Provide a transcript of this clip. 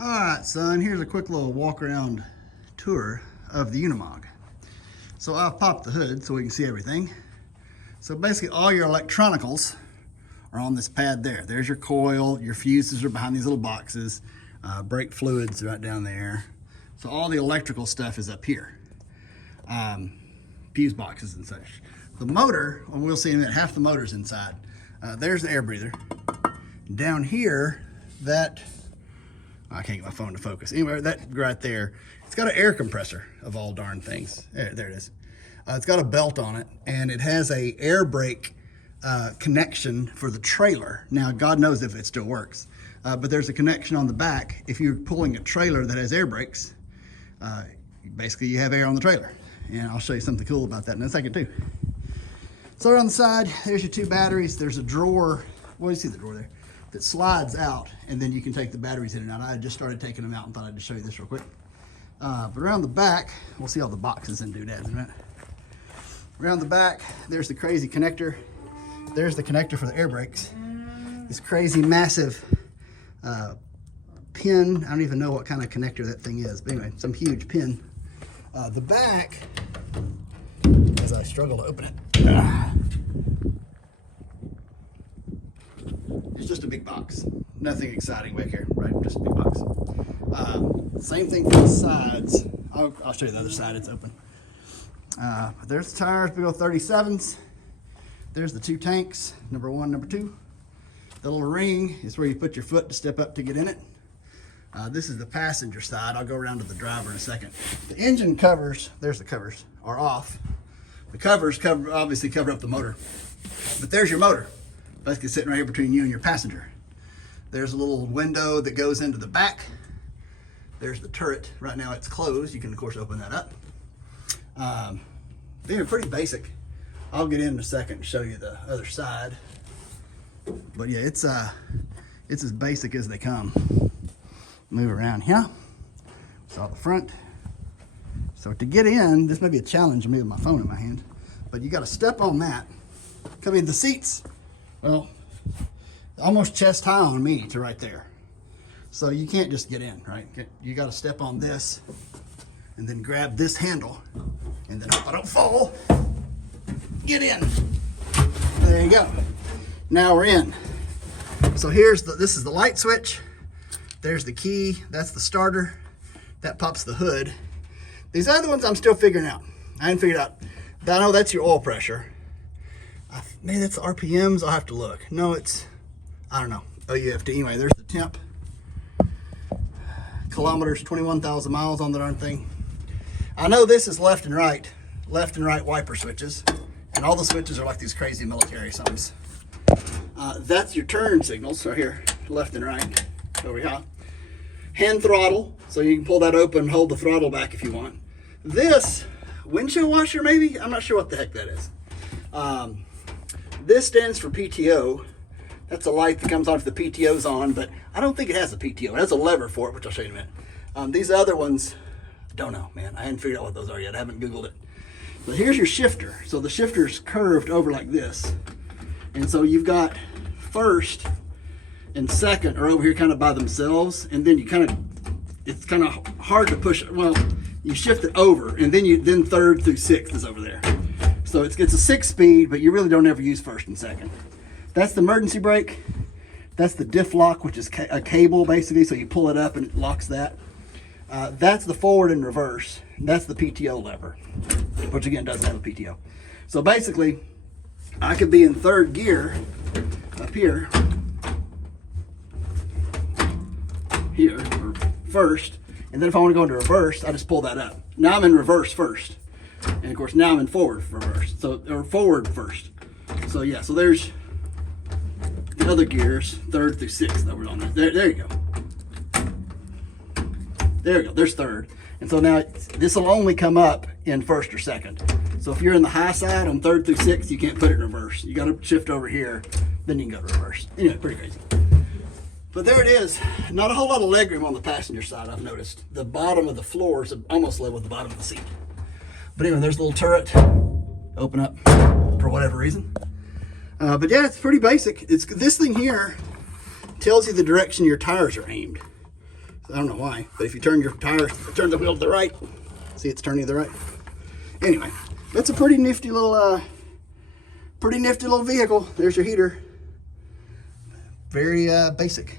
All right, son, here's a quick little walk around tour of the Unimog. So I've popped the hood so we can see everything. So basically all your electronicals are on this pad there. There's your coil, your fuses are behind these little boxes, brake fluids right down there. So all the electrical stuff is up here. Fuse boxes and such. The motor, and we'll see in a minute, half the motor's inside. There's the air breather. Down here, I can't get my phone to focus. Anyway, that right there, it's got an air compressor of all darn things. There it is. It's got a belt on it, and it has a air brake connection for the trailer. Now, God knows if it still works, but there's a connection on the back. If you're pulling a trailer that has air brakes, basically you have air on the trailer. And I'll show you something cool about that in a second too. So on the side, there's your two batteries. There's a drawer. Well, you see the drawer there that slides out, and then you can take the batteries in and out. I just started taking them out and thought I'd just show you this real quick. But around the back, we'll see all the boxes and doodads in a minute. Around the back, there's the crazy connector. There's the connector for the air brakes. This crazy massive pin. I don't even know what kind of connector that thing is, but anyway, some huge pin. The back, as I struggle to open it, it's just a big box. Nothing exciting back here, right? Just a big box. Same thing for the sides. I'll show you the other side, it's open. There's the tires, big old 37s. There's the two tanks, number one, number two. The little ring is where you put your foot to step up to get in it. This is the passenger side. I'll go around to the driver in a second. The engine covers, there's the covers, are off. The covers obviously cover up the motor. But there's your motor, basically sitting right here between you and your passenger. There's a little window that goes into the back. There's the turret. Right now it's closed. You can, of course, open that up. They're pretty basic. I'll get in a second and show you the other side. But yeah, it's as basic as they come. Move around here. Saw the front. So to get in, this may be a challenge me with my phone in my hand, but you got to step on that. Come in the seats. Well, almost chest high on me to right there. So you can't just get in, right? You got to step on this and then grab this handle and then hope I don't fall. Get in. There you go. Now we're in. So this is the light switch. There's the key. That's the starter. That pops the hood. These other ones I'm still figuring out. I haven't figured out. I know that's your oil pressure. Maybe that's the RPMs. I'll have to look. No, I don't know. Oh, you have to. Anyway, there's the temp. Kilometers, 21,000 miles on the darn thing. I know this is left and right wiper switches. And all the switches are like these crazy military sums. That's your turn signals right here, left and right, over here. Hand throttle, so you can pull that open, hold the throttle back if you want. This, windshield washer maybe? I'm not sure what the heck that is. This stands for PTO. That's a light that comes on if the PTO's on, but I don't think it has a PTO. It has a lever for it, which I'll show you in a minute. These other ones, don't know, man. I haven't figured out what those are yet. I haven't Googled it. But here's your shifter. So the shifter's curved over like this. And so you've got first and second are over here kind of by themselves. And then it's kind of hard to push. Well, you shift it over and then third through sixth is over there. So it's a 6-speed, but you really don't ever use first and second. That's the emergency brake. That's the diff lock, which is a cable basically. So you pull it up and it locks that. That's the forward and reverse. That's the PTO lever, which again doesn't have a PTO. So basically, I could be in third gear up here, or first, and then if I want to go into reverse, I just pull that up. Now I'm in reverse first, and of course now I'm in forward reverse, or forward first. So yeah, so there's the other gears, third through sixth over on there. There you go. There you go. There's third. And so now this will only come up in first or second. So if you're in the high side on third through sixth, you can't put it in reverse. You got to shift over here, then you can go to reverse. Anyway, pretty crazy. But there it is. Not a whole lot of legroom on the passenger side, I've noticed. The bottom of the floor is almost level with the bottom of the seat. But anyway, there's a little turret. Open up for whatever reason. But yeah, it's pretty basic. This thing here tells you the direction your tires are aimed. I don't know why, but if you turn your tire, turn the wheel to the right, see it's turning to the right. Anyway, that's a pretty nifty little vehicle. There's your heater. Very basic.